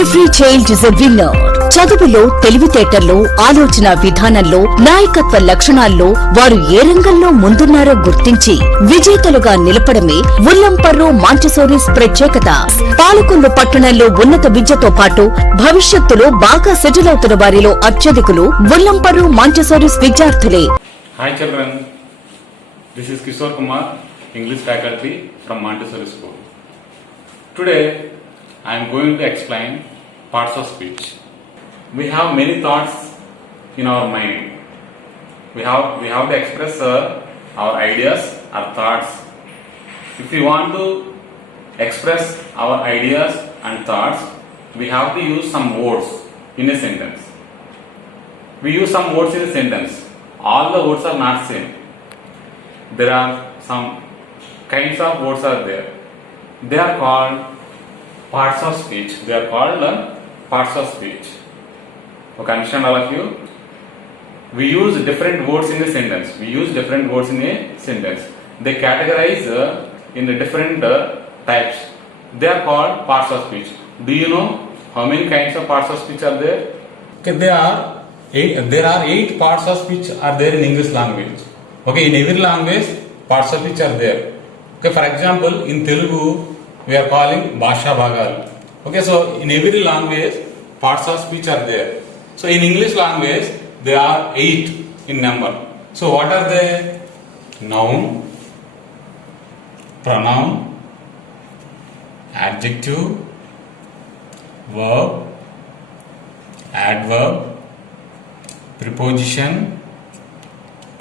Every child is a winner. చదువులో, తెలివితేటల్లో, ఆలోచన విధానంలో, నాయకత్వ లక్షణాల్లో వారు ఏ రంగంలో ముందున్నారో గుర్తించి విజేతలుగా నిలపడమే ఉల్లంపర్రు మాంటిసోరీస్ ప్రత్యేకత. పాలకొల్లు పట్టణంలో ఉన్నత విద్యతో పాటు భవిష్యత్తులో బాగా సెటిల్ అవుతున్న వారిలో అత్యధికులు ఉల్లంపర్రు మాంటిసోరీస్ విద్యార్థులే. Hi children, this is Kishore Kumar, English faculty from Montessori School. Today I am going to explain parts of speech. We have many thoughts in our mind. We have to express our ideas, our thoughts. If we want to express our ideas and thoughts, we have to use some words in a sentence. We use some words in a sentence. All the words are not same. There are some kinds of words are there. They are called parts of speech. They are called parts of speech. Okay, understand all of you? We use different words in a sentence. We use different words in a sentence. They categorize in the different types. They are called parts of speech. Do you know how many kinds of parts of speech are there? Okay, there are 8 parts of speech are there in English language. Okay, in every language parts of speech are there. Okay, for example, in Telugu we are calling Bhasha Bhagalu. Okay, so in every language parts of speech are there. So in English language there are 8 in number. So what are they? Noun, pronoun, adjective, verb, adverb, preposition,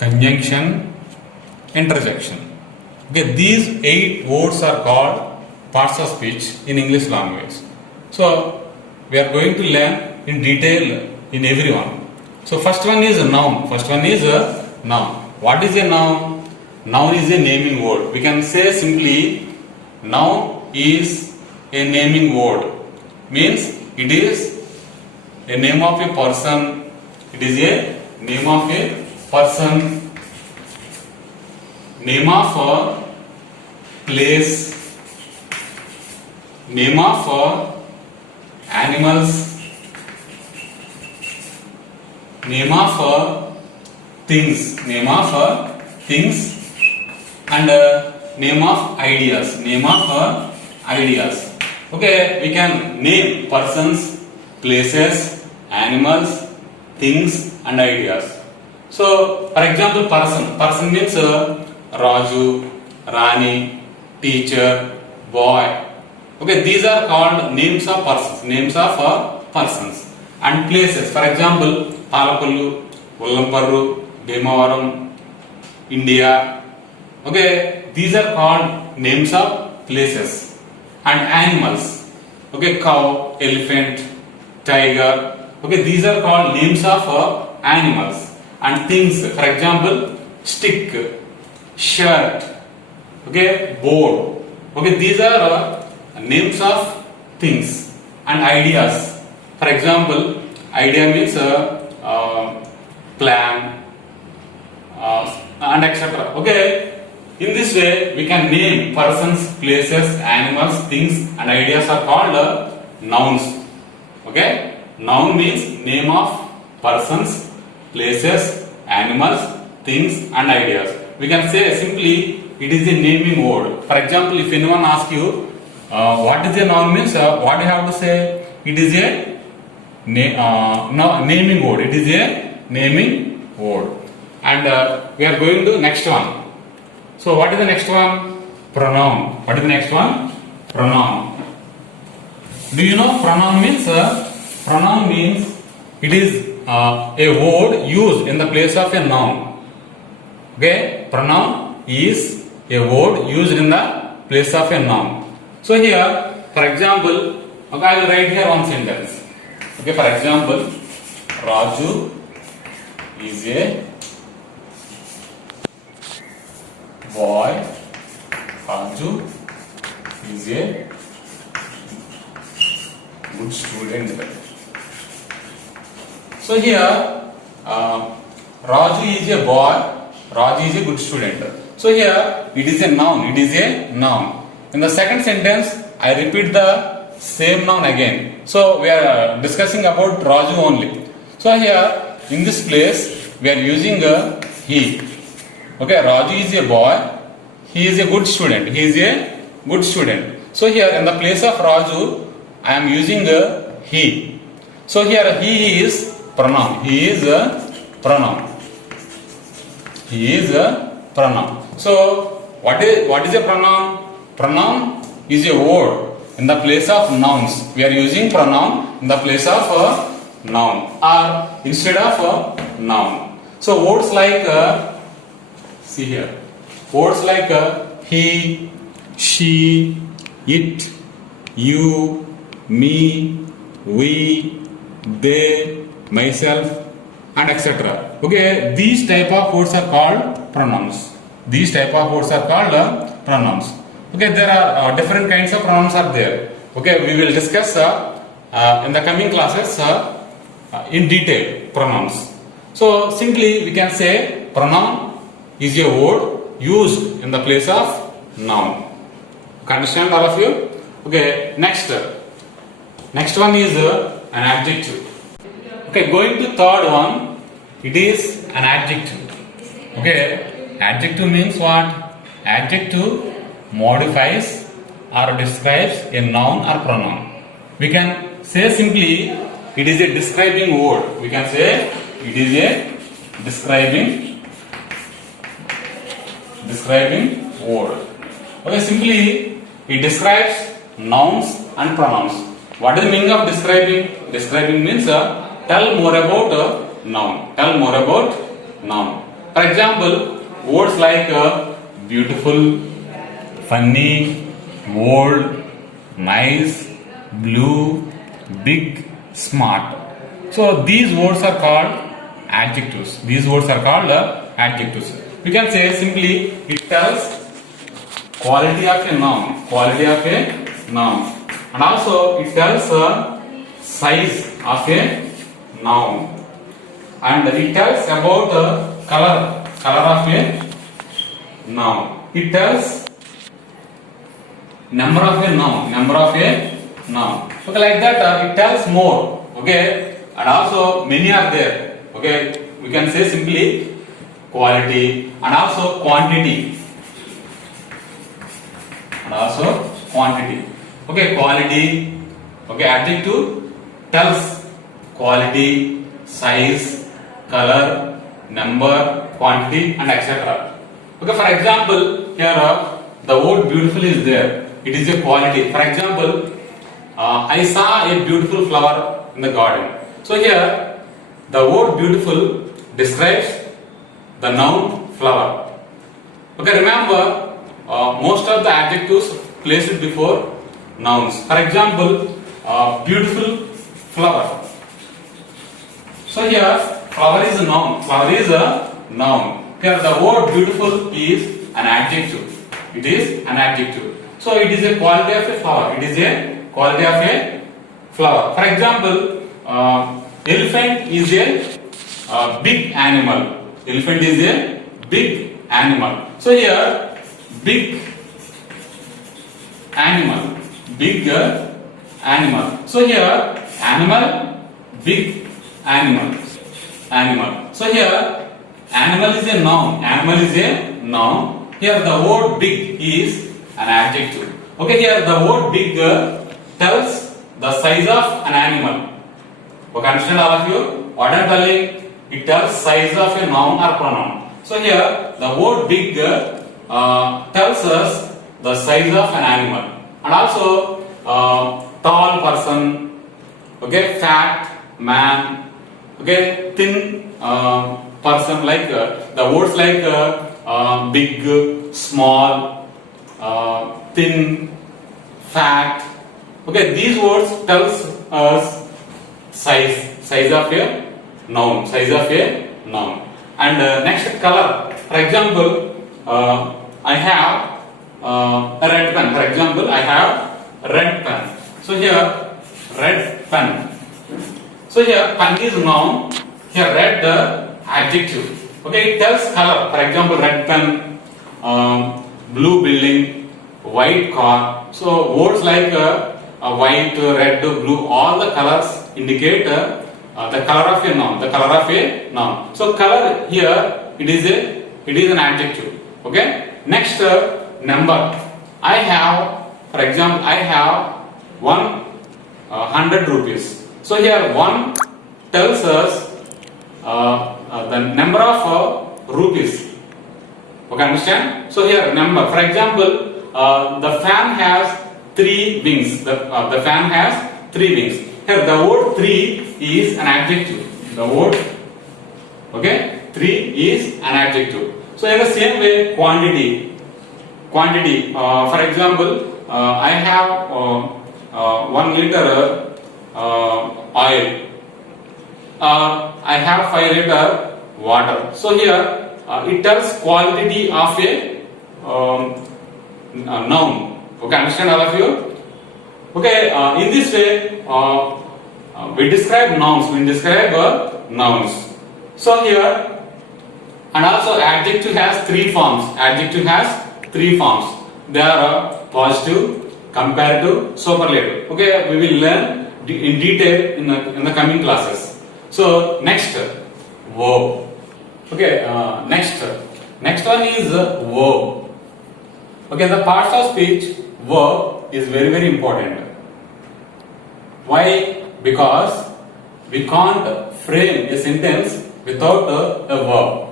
conjunction, interjection. Okay, these 8 words are called parts of speech in English language. So we are going to learn in detail in every one. So first one is a noun. Noun. What is a noun? Noun is a naming word. We can say simply noun is a naming word. Means it is a name of a person. It is a name of a person, name of a place, name of animals, name of things, and name of ideas, Okay, we can name persons, places, animals, things and ideas. So for example, person means Raju, Rani, teacher, boy. Okay, these are called names of persons. And places, for example, Palakollu, Ullamparru, Bhimavaram, India. Okay, these are called names of places. And animals, okay, cow, elephant, tiger. Okay, these are called names of animals. And things, for example, stick, shirt, okay, board. Okay, these are names of things. And ideas, for example, idea means plan and etc. Okay, in this way we can name persons, places, animals, things and ideas are called nouns. Okay, noun means name of persons, places, animals, things and ideas. We can say simply it is a naming word. For example, if anyone asks you what is a noun means, what you have to say? It is a naming word. It is a naming word. And we are going to next one. So what is the next one? Pronoun. What is the next one? Pronoun. Do you know pronoun means? Pronoun means it is a word used in the place of a noun. Okay, pronoun is a word used in the place of a noun. So here, for example, okay, I will write here one sentence. Okay, for example, Raju is a boy. Raju is a good student. So here, Raju is a boy. Raju is a good student. So here, it is a noun. In the second sentence, I repeat the same noun again. So we are discussing about Raju only. So here in this place we are using a he. Okay, Raju is a boy. He is a good student. He is a good student. So here in the place of Raju, I am using a he. So here he is pronoun. He is a pronoun. He is a pronoun. So what is a pronoun? Pronoun is a word in the place of nouns. We are using pronoun in the place of a noun or instead of a noun. So words like see here. Words like he, she, it, you, me, we, they, myself, and etc. Okay, these type of words are called pronouns. These type of words are called pronouns. Okay, there are different kinds of pronouns are there. Okay, we will discuss in the coming classes in detail pronouns. So simply we can say pronoun is a word used in the place of noun. You understand all of you? Okay, next one is an adjective. Okay, going to third one, it is an adjective. Okay, adjective means what? Adjective modifies or describes a noun or pronoun. We can say simply it is a describing word. We can say it is a describing word. Okay, simply it describes nouns and pronouns. What is the meaning of describing? Describing means tell more about a noun. Tell more about noun. For example, words like beautiful, funny, old, nice, blue, big, smart. So these words are called adjectives. These words are called adjectives. We can say simply it tells quality of a noun. Quality of a noun. And also it tells size of a noun. And it tells about the color of a noun. It tells number of a noun. Okay, like that it tells more. Okay, and also many are there. Okay, we can say simply quality and also quantity. Okay, quality. Okay, adjective tells quality, size, color, number, quantity, and etc. Okay, for example, here the word beautiful is there. It is a quality. For example, I saw a beautiful flower in the garden. So here the word beautiful describes the noun flower. Okay, remember most of the adjectives placed before nouns. For example, beautiful flower. So here flower is a noun. Flower is a noun. Here the word beautiful is an adjective. It is an adjective. So it is a quality of a flower. It is a quality of a flower. For example, elephant is a big animal. Elephant is a big animal. So here big animal. So here animal, big animal. So here animal is a noun. Here the word big is an adjective. Okay, here the word big tells the size of an animal. Okay, understand all of you? What I am telling? It tells size of a noun or pronoun. So here the word big tells us the size of an animal. And also tall person, okay, fat man, okay, thin person, like the words like big, small, thin, fat. Okay, these words tells us size of a noun. And next, color. For example, I have a red pen. For example, I have a red pen. So here red pen. So here pen is noun. Here red adjective. Okay, it tells color. For example, red pen, blue building, white car. So words like white, red, blue, all the colors indicate the color of a noun. The color of a noun. So color here it is an adjective. Okay. Next number. I have, for example, I have 100 rupees. So here 1 tells us the number of rupees. Okay, understand? So here number. For example, the fan has 3 wings. The fan has 3 wings. Here the word 3 is an adjective. The word, okay, 3 is an adjective. So in the same way, quantity. For example, I have 1 liter oil. I have 5 liter water. So here it tells quantity of a noun. Okay, understand all of you? Okay, in this way we describe nouns. Nouns. So here, and also adjective has 3 forms. They are positive, comparative, superlative. Okay, we will learn in detail in the coming classes. So next, verb. Okay, next one is verb. Okay, the parts of speech, verb is very important. Why? Because we can't frame a sentence without a verb.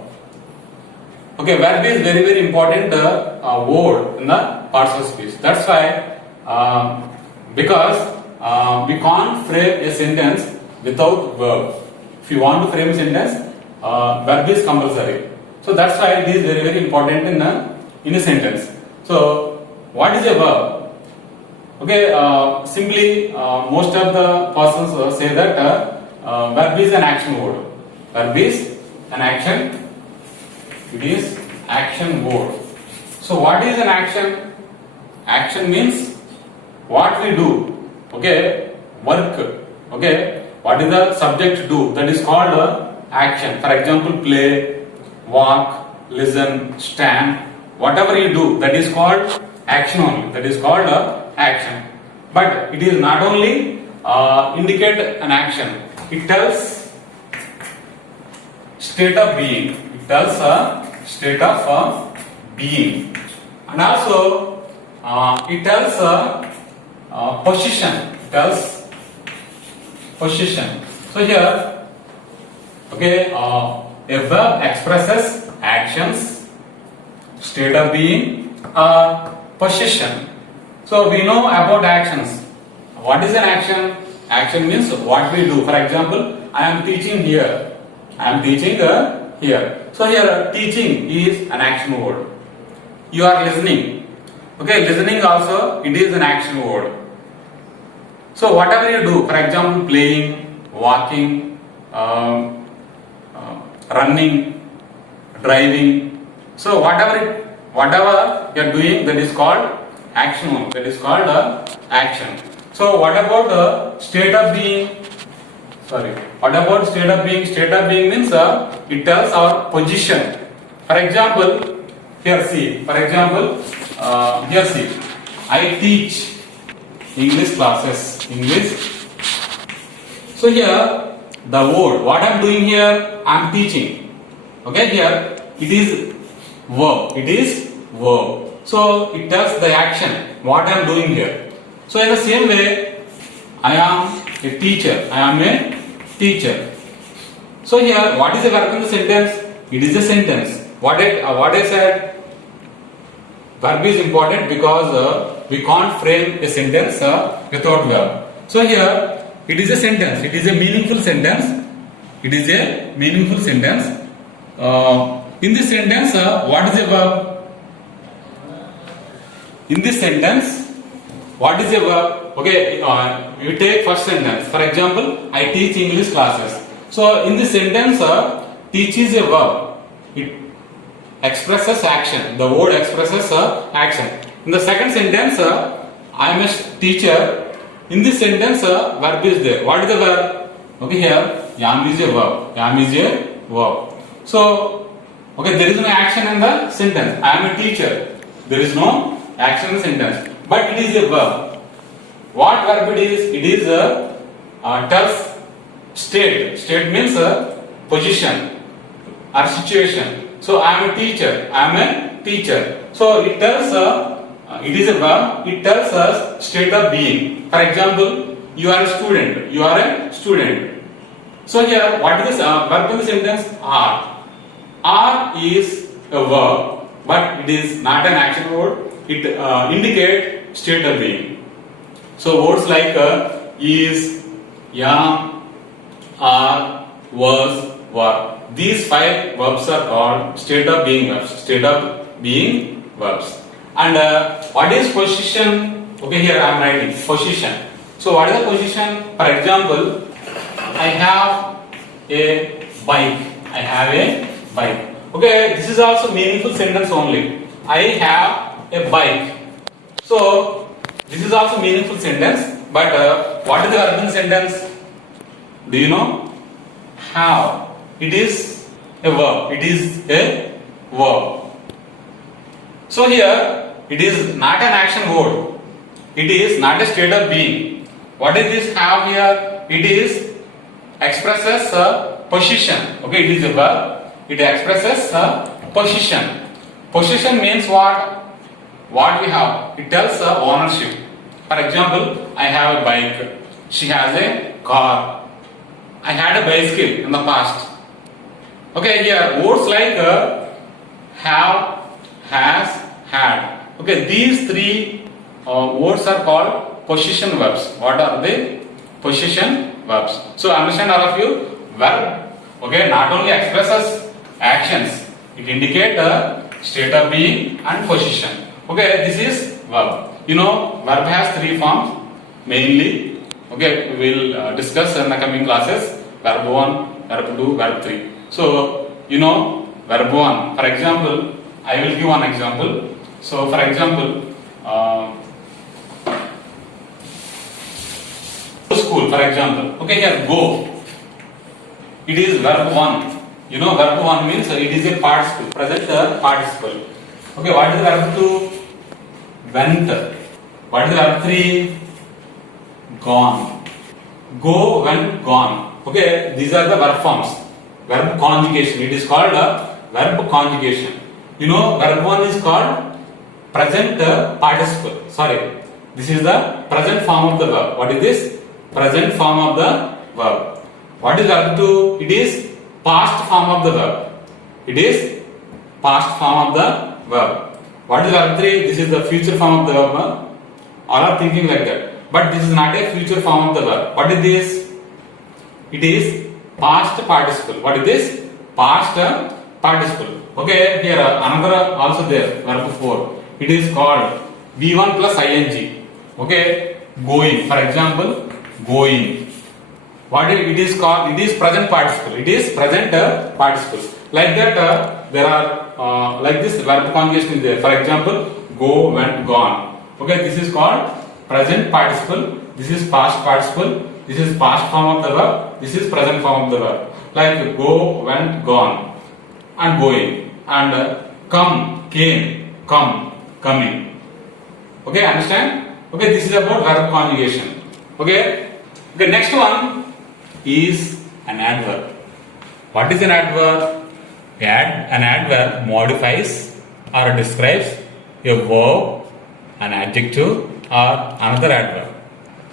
Okay, verb is very important word in the parts of speech. That's why because we can't frame a sentence without verb. If you want to frame a sentence, verb is compulsory. So that's why it is very important in a sentence. So what is a verb? Okay, simply most of the persons say that verb is an action word. Verb is an action. It is action word. So what is an action? Action means what we do. Okay, work. Okay, what is the subject do? That is called action. For example, play, walk, listen, stand. Whatever you do, that is called action only. That is called action. But it is not only indicate an action. It tells state of being. It tells a state of being, and also it tells position. It tells position. So here, okay, a verb expresses actions, state of being, position. So we know about actions. What is an action? Action means what we do. For example, I am teaching here. I am teaching here. So here teaching is an action word. You are listening. Okay, listening also it is an action word. So whatever you do, for example, playing, walking, running, driving. So whatever you are doing, that is called action word. That is called action. So what about the state of being? What about state of being? State of being means it tells our position. For example, here see. For example, here see. I teach English classes. So here the word. What I am doing here? I am teaching. Okay, here it is verb. So it tells the action. What I am doing here. So in the same way, I am a teacher. So here, what is the verb in the sentence? It is a sentence. What I said, verb is important because we can't frame a sentence without verb. So here, it is a sentence. It is a meaningful sentence. In this sentence, what is a verb? In this sentence, what is a verb? Okay, you take first sentence. For example, I teach English classes. So in this sentence, teach is a verb. It expresses action. The word expresses action. In the second sentence, I am a teacher. In this sentence, verb is there. What is the verb? Okay, here am is a verb. So, okay, there is no action in the sentence. I am a teacher. There is no action in the sentence, but it is a verb. what verb it is? It is tells state. State means position or situation. So I am a teacher. I am a teacher. So it tells it is a verb. It tells us state of being. For example, you are a student. You are a student. So here, what is this verb in the sentence? Are. Are is a verb, but it is not an action word. It indicates state of being. So words like is, am, are, was, were. These 5 verbs are called state of being verbs. State of being verbs. And what is position? Okay, here I am writing position. So what is the position? For example, I have a bike. I have a bike. Okay, this is also meaningful sentence only. I have a bike. So this is also meaningful sentence. But what is the verb in the sentence? Do you know? Have. It is a verb. It is a verb. So here it is not an action word. It is not a state of being. What is this have here? It is expresses a position. Okay, it is a verb. It expresses a position. Position means what? What we have. It tells ownership. For example, I have a bike. She has a car. I had a bicycle in the past. Okay, here words like have, has, had. Okay, these 3 words are called position verbs. What are they? Position verbs. So understand all of you? Verb, okay, not only expresses actions, it indicates a state of being and position. Okay, this is verb. You know, verb has 3 forms mainly. Okay, we will discuss in the coming classes. Verb 1, verb 2, verb 3. So, you know, verb 1. For example, I will give one example. So, for example, school, for example. Okay, here go. It is verb 1. You know, verb 1 means it is a participle, present participle. Okay, what is verb 2? Went. What is verb 3? Gone. Go, went, gone. Okay, these are the verb forms. Verb conjugation. It is called verb conjugation. You know, verb 1 is called present participle. Sorry, this is the present form of the verb. What is this? Present form of the verb. What is verb 2? It is past form of the verb. It is past form of the verb. What is verb 3? This is the future form of the verb. All are thinking like that. But this is not a future form of the verb. What is this? It is past participle. What is this? Past participle. Okay, here another also there, verb 4. It is called V1 plus ing. Okay, going. For example, going. What it is called? It is present participle. It is present participle. Like that, there are like this verb conjugation is there. For example, go, went, gone. Okay, this is called present participle. This is past participle. This is past form of the verb. This is present form of the verb. Like go, went, gone, and going, and come, came, come, coming. Okay, understand? Okay, this is about verb conjugation. Okay. The next one is an adverb. What is an adverb? An adverb modifies or describes a verb, an adjective, or another adverb.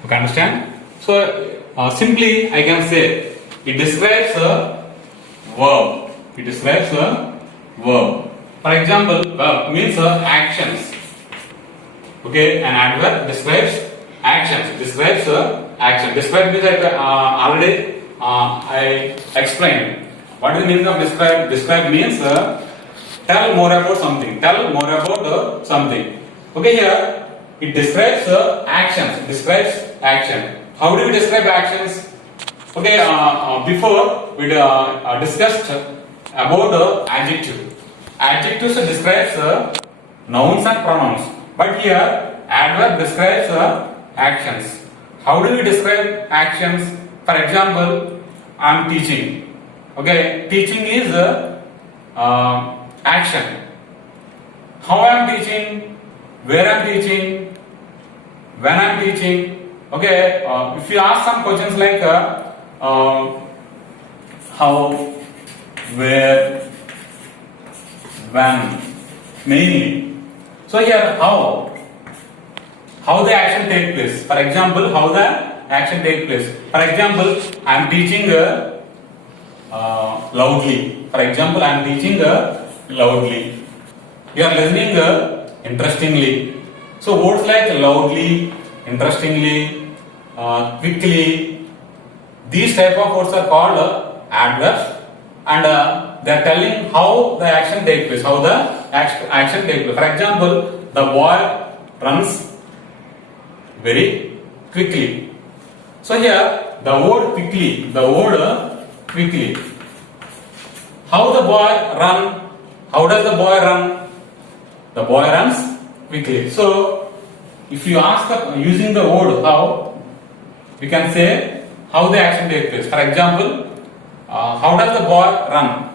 Okay, understand? So simply I can say it describes a verb. It describes a verb. For example, verb means actions. Okay, an adverb describes actions. It describes action. Describe means already I explained. What is the meaning of describe? Describe means tell more about something. Tell more about something. Okay, here it describes actions. It describes action. How do we describe actions? Okay, before we discussed about adjective. Adjectives describes nouns and pronouns. But here adverb describes actions. How do we describe actions? For example, I am teaching. Okay, teaching is action. How I am teaching, where I am teaching, when I am teaching, Okay, if you ask some questions like how, where, when, mainly. So here how the action take place. For example, how the action take place. For example, I am teaching loudly. For example, I am teaching loudly. You are listening interestingly. So words like loudly, interestingly, quickly, these type of words are called adverbs, and they are telling how the action take place. How the action take place. For example, the boy runs very quickly. So here the word quickly, how the boy run, how does the boy run? The boy runs quickly. So if you ask using the word how, we can say how the action takes place. For example, how does the boy run?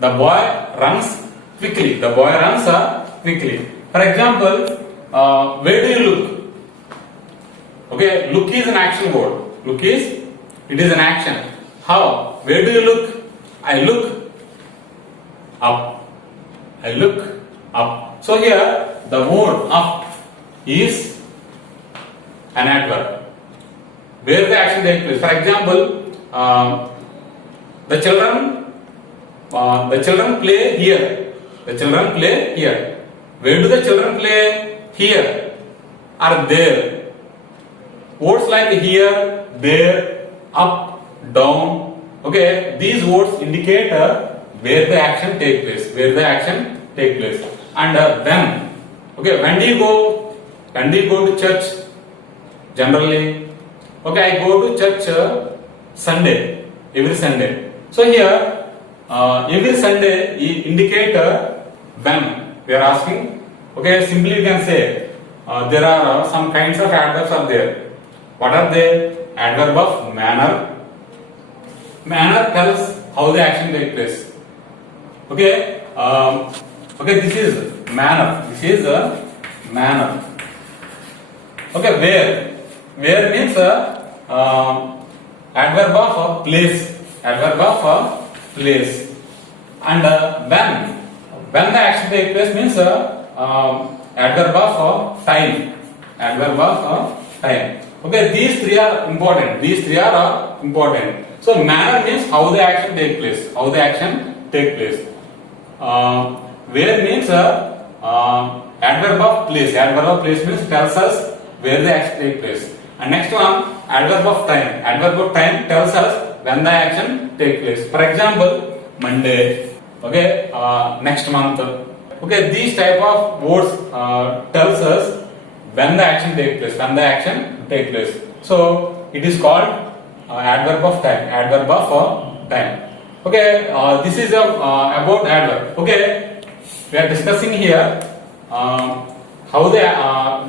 The boy runs quickly. The boy runs quickly. For example, where do you look? Okay, look is an action word. It is an action. How? Where do you look? I look up. I look up. So here the word up is an adverb. Where the action takes place. For example, the children play here. The children play here. Where do the children play? Here or there. Words like here, there, up, down. Okay, these words indicate where the action take place. Where the action take place. And when. Okay, when do you go? When do you go to church? Generally. Okay, I go to church Sunday. Every Sunday. So here, every Sunday indicate when. We are asking. Okay, simply you can say there are some kinds of adverbs are there. What are they? Adverb of manner. Manner tells how the action takes place. Okay. Okay, this is manner. This is a manner. Okay, where? Where means adverb of place. Adverb of place. And when? When the action takes place means adverb of time. Adverb of time. Okay, these three are important. So manner means how the action take place. How the action take place. Where means adverb of place. Adverb of place means tells us where the action take place. And next one, adverb of time. Adverb of time tells us when the action take place. For example, Monday. Okay, next month. Okay, these type of words tells us when the action take place. When the action take place. So it is called adverb of time. Adverb of time. Okay, this is about adverb. Okay, we are discussing here how we are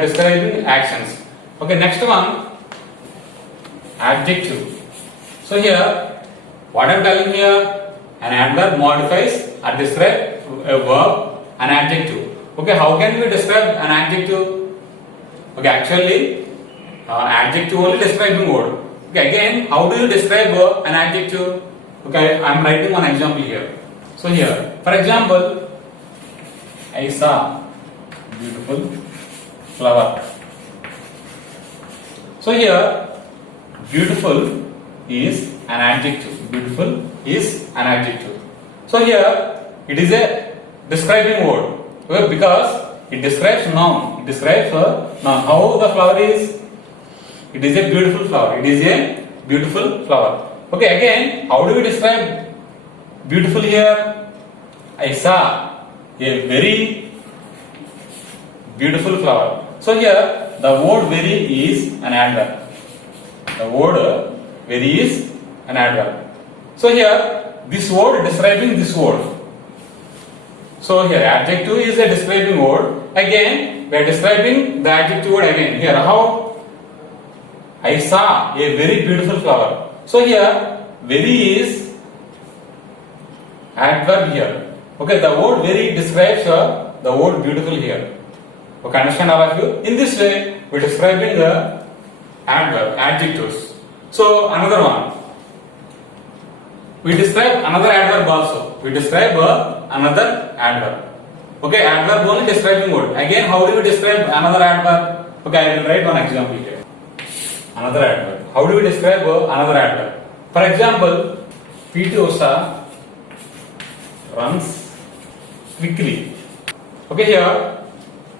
describing actions. Okay, next one, adjective. So here, what I am telling here, an adverb modifies or describes a verb, an adjective. Okay, how can we describe an adjective? Okay, actually, adjective only describing word. Okay, again, how do you describe an adjective? Okay, I am writing one example here. So here, for example, I saw beautiful flower. So here, beautiful is an adjective. Beautiful is an adjective. So here, it is a describing word. Okay, because it describes noun. It describes noun. How the flower is? It is a beautiful flower. It is a beautiful flower. Okay, again, how do we describe beautiful here? I saw a very beautiful flower. So here, the word very is an adverb. The word very is an adverb. So here, this word describing this word. So here, adjective is a describing word. Again, we are describing the adjective word again. Here, how? I saw a very beautiful flower. So here, very is adverb here. Okay, the word very describes the word beautiful here. Okay, understand all of you? In this way, we're describing the adverb, adjectives. So another one. We describe another adverb also. We describe another adverb. Okay, adverb only describing word. Again, how do we describe another adverb? Okay, I will write one example here. Another adverb. How do we describe another adverb? For example, P.T. Usha runs quickly. Okay, here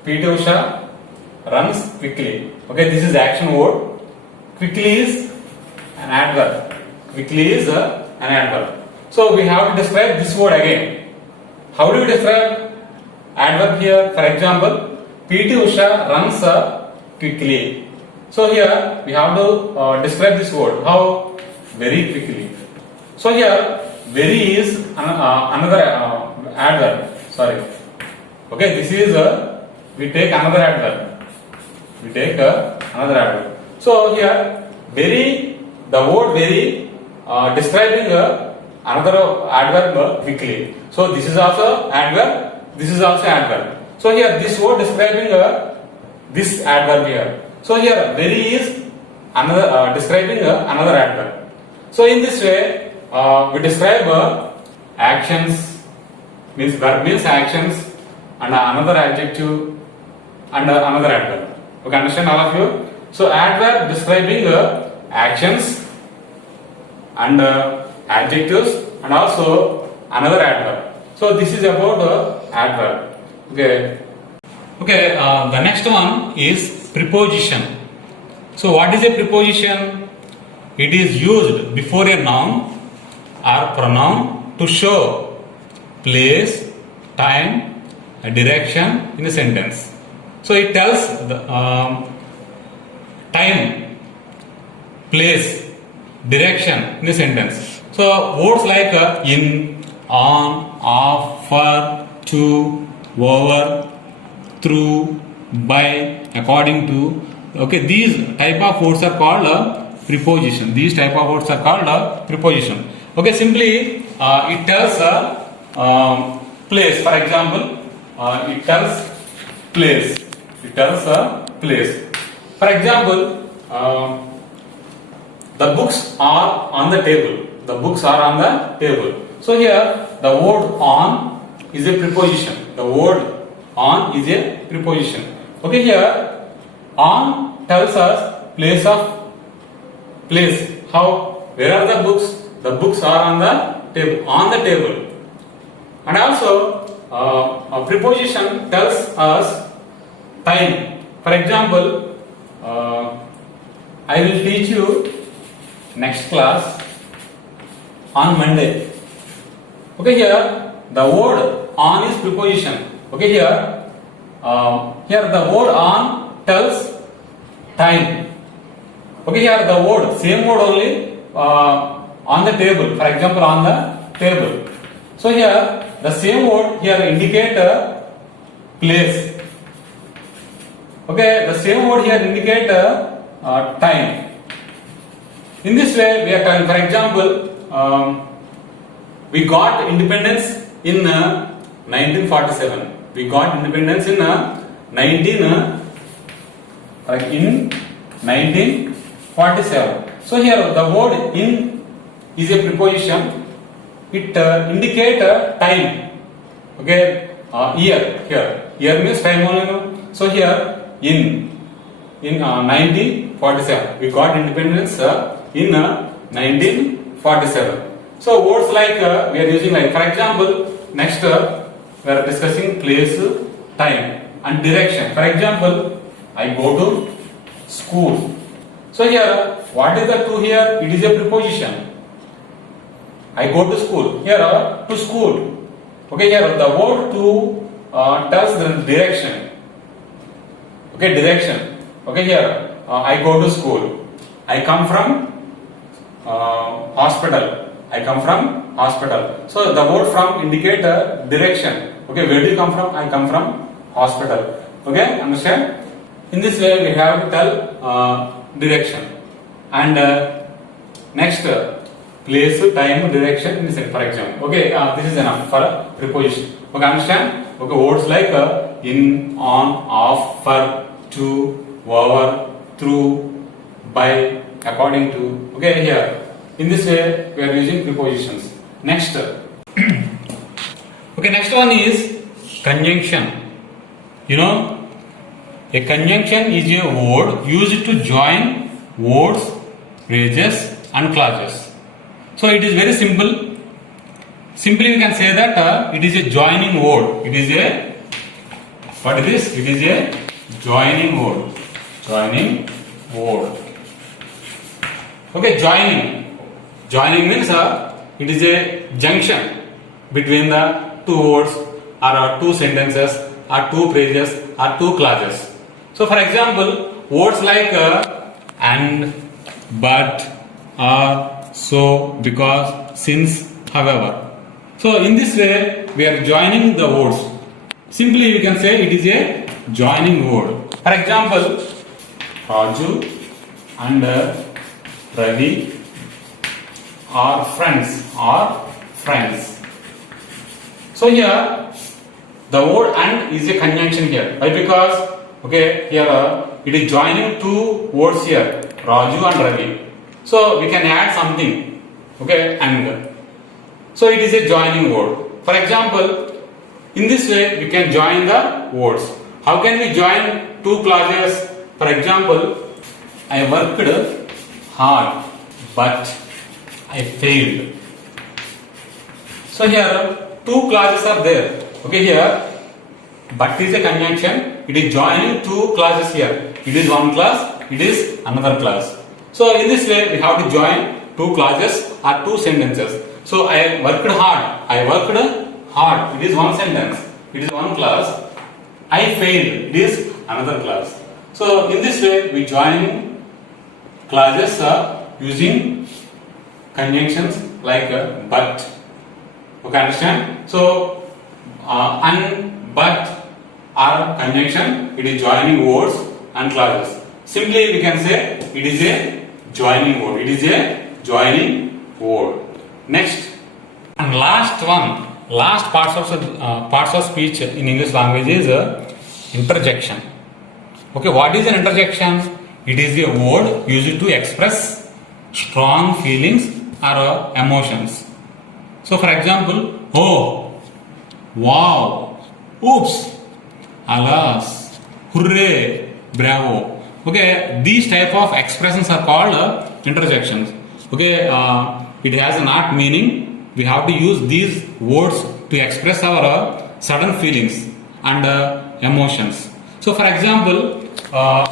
P.T. Usha runs quickly. Okay, this is action word. Quickly is an adverb. Quickly is an adverb. So we have to describe this word again. How do we describe adverb here? For example, P.T. Usha runs quickly. So here we have to describe this word. How? Very quickly. So here very is another adverb. Sorry. Okay, this is we take another adverb. We take another adverb. So here very, the word very describing another adverb quickly. So this is also adverb. This is also adverb. So here this word describing this adverb here. So here very is another describing another adverb. So in this way we describe actions, means verb means actions, and another adjective and another adverb. Okay, understand all of you? So adverb describing actions and adjectives and also another adverb. So this is about adverb. Okay. Okay. The next one is preposition. So what is a preposition? It is used before a noun or pronoun to show place, time, direction in a sentence. So it tells the time, place, direction in a sentence. So words like in, on, off, for, to, over, through, by, according to. Okay, these type of words are called preposition. These type of words are called preposition. Okay, simply it tells place. For example, it tells place. It tells place. For example, the books are on the table. The books are on the table. So here the word on is a preposition. The word on is a preposition. Okay, here on tells us place of place. How? Where are the books? The books are on the table. On the table. And also a preposition tells us time. For example, I will teach you next class on Monday. Okay, here the word on is preposition. Okay, here the word on tells time. Okay, here the word, same word only on the table. For example, on the table. So here the same word here indicate place. Okay, the same word here indicate time. In this way, we are telling. For example, we got independence in 1947. We got independence in 1947. So here the word in is a preposition. It indicate time. Okay, year here. Year means time only. So here in 1947 we got independence in 1947. So words like we are using like, for example, next we are discussing place, time and direction. For example, I go to school. So here what is the to here? It is a preposition. I go to school. Here to school. Okay, here the word to tells the direction. Okay, direction. Okay, here I go to school. I come from hospital. I come from hospital. So the word from indicate direction. Okay, where do you come from? I come from hospital. Okay, understand? In this way we have to tell direction. And next place, time, direction in this, for example. Okay, this is enough for preposition. Okay, understand? Okay, words like in, on, off, for, to, over, through, by, according to. Okay, here. In this way, we are using prepositions. Next. Okay, next one is conjunction. You know, a conjunction is a word used to join words, phrases, and clauses. So it is very simple. Simply we can say that it is a joining word. It is a, what is this? It is a joining word. Joining word. Okay, joining. Joining means it is a junction between the two words or two sentences or two phrases or two clauses. So for example, words like and, but, so, because, since, however. So in this way, we are joining the words. Simply we can say it is a joining word. For example, Raju and Ravi are friends. So here, the word and is a conjunction here. Why? Because, okay, here it is joining two words here, Raju and Ravi. So we can add something, okay, and. So it is a joining word. For example, in this way we can join the words. How can we join two clauses? For example, I worked hard, but I failed. So here two clauses are there. Okay, here but is a conjunction. It is joining two clauses here. It is one clause, it is another clause. So in this way we have to join two clauses or two sentences. So I worked hard. I worked hard. It is one sentence. It is one clause. I failed. It is another clause. So in this way we join clauses using conjunctions like but. Okay, understand? So and, but are conjunction. It is joining words and clauses. Simply we can say it is a joining word. It is a joining word. Next and last one, last parts of speech in English language is interjection. Okay, what is an interjection? It is a word used to express strong feelings or emotions. So, for example, oh, wow, oops, alas, hooray, bravo. Okay, these type of expressions are called interjections. Okay, it has an art meaning. We have to use these words to express our sudden feelings and emotions. So, for example,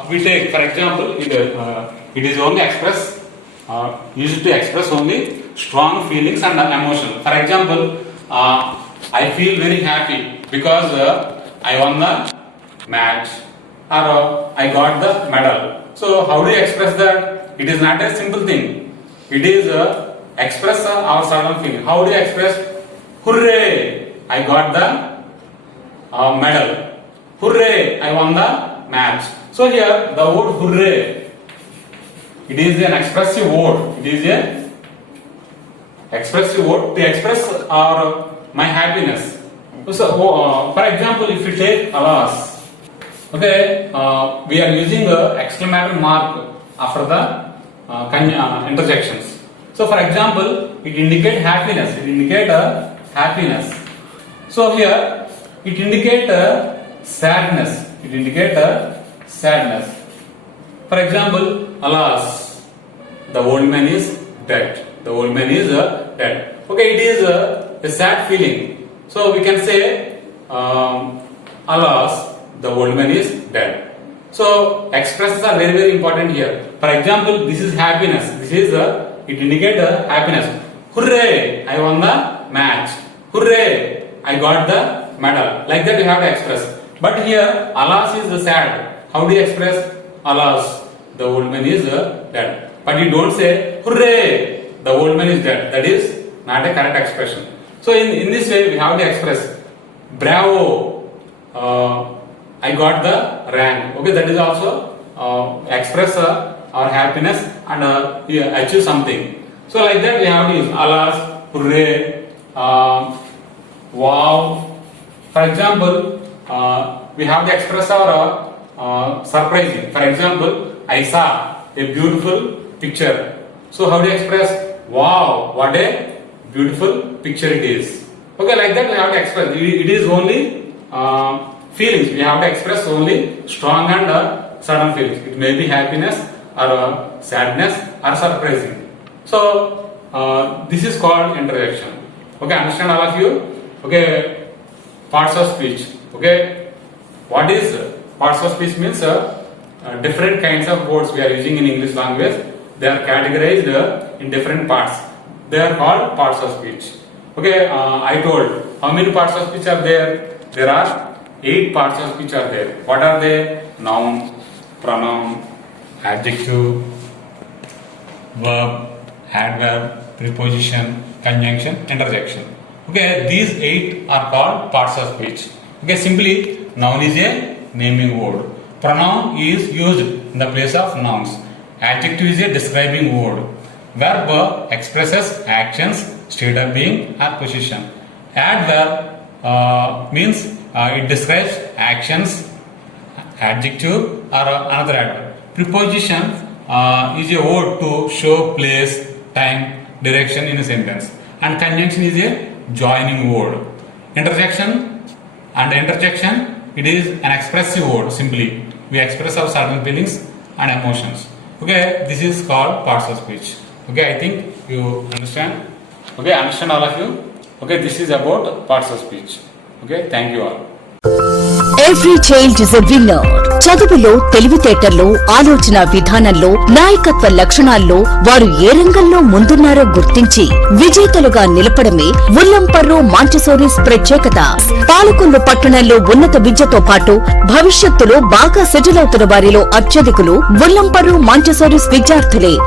we take, for example, it is only used to express only strong feelings and emotion. For example, I feel very happy because I won the match or I got the medal. So, how do you express that? It is not a simple thing. It is express our sudden feeling. How do you express? Hooray! I got the medal. Hooray! I won the match. So here the word hooray, it is an expressive word. It is a expressive word to express our my happiness. So for example, if you take alas, okay, we are using the exclamatory mark after the interjections. So for example, it indicates happiness. It indicates happiness. So here it indicates sadness. It indicates sadness. For example, alas, the old man is dead. The old man is dead. Okay, it is a sad feeling. So we can say, alas, the old man is dead. So expressions are very, very important here. For example, this is happiness. This is it indicates happiness. Hooray! I won the match. Hooray! I got the medal. Like that you have to express. But here, alas is sad. How do you express? Alas, the old man is dead. But you don't say, hooray! The old man is dead. That is not a correct expression. So in this way, we have to express, bravo! I got the rank. Okay, that is also express our happiness and achieve something. So like that we have to use alas, hooray, wow. For example, we have to express our surprising. For example, I saw a beautiful picture. So how do you express? Wow, what a beautiful picture it is. Okay, like that we have to express. It is only feelings. We have to express only strong and sudden feelings. It may be happiness or sadness or surprising. So this is called interjection. Okay, understand all of you? Okay, parts of speech. Okay, what is parts of speech means different kinds of words we are using in English language. They are categorized in different parts. They are called parts of speech. Okay, I told how many parts of speech are there? There are 8 parts of speech are there. What are they? Noun, pronoun, adjective, verb, adverb, preposition, conjunction, interjection. Okay, these 8 are called parts of speech. Okay, simply noun is a naming word. Pronoun is used in the place of nouns. Adjective is a describing word. Verb expresses actions, state of being or position. Adverb means it describes actions, adjective or another adverb. Preposition is a word to show place, time, direction in a sentence. And conjunction is a joining word. Interjection, it is an expressive word. Simply we express our certain feelings and emotions. Okay, this is called parts of speech. Okay, I think you understand. Okay, understand all of you. Okay, this is about parts of speech. Okay, thank you all. Every child is a winner. చదువులో, తెలివితేటల్లో, ఆలోచన విధానంలో, నాయకత్వ లక్షణాల్లో వారు ఏ రంగంలో ముందున్నారో గుర్తించి విజేతలుగా నిలపడమే ఉల్లంపర్రు మాంటిసోరీస్ ప్రత్యేకత. పాలకొల్లు పట్టణంలో ఉన్నత విద్యతో పాటు భవిష్యత్తులో బాగా సెటిల్ అవుతున్న వారిలో అత్యధికులు ఉల్లంపర్రు మాంటిసోరీస్ విద్యార్థులే.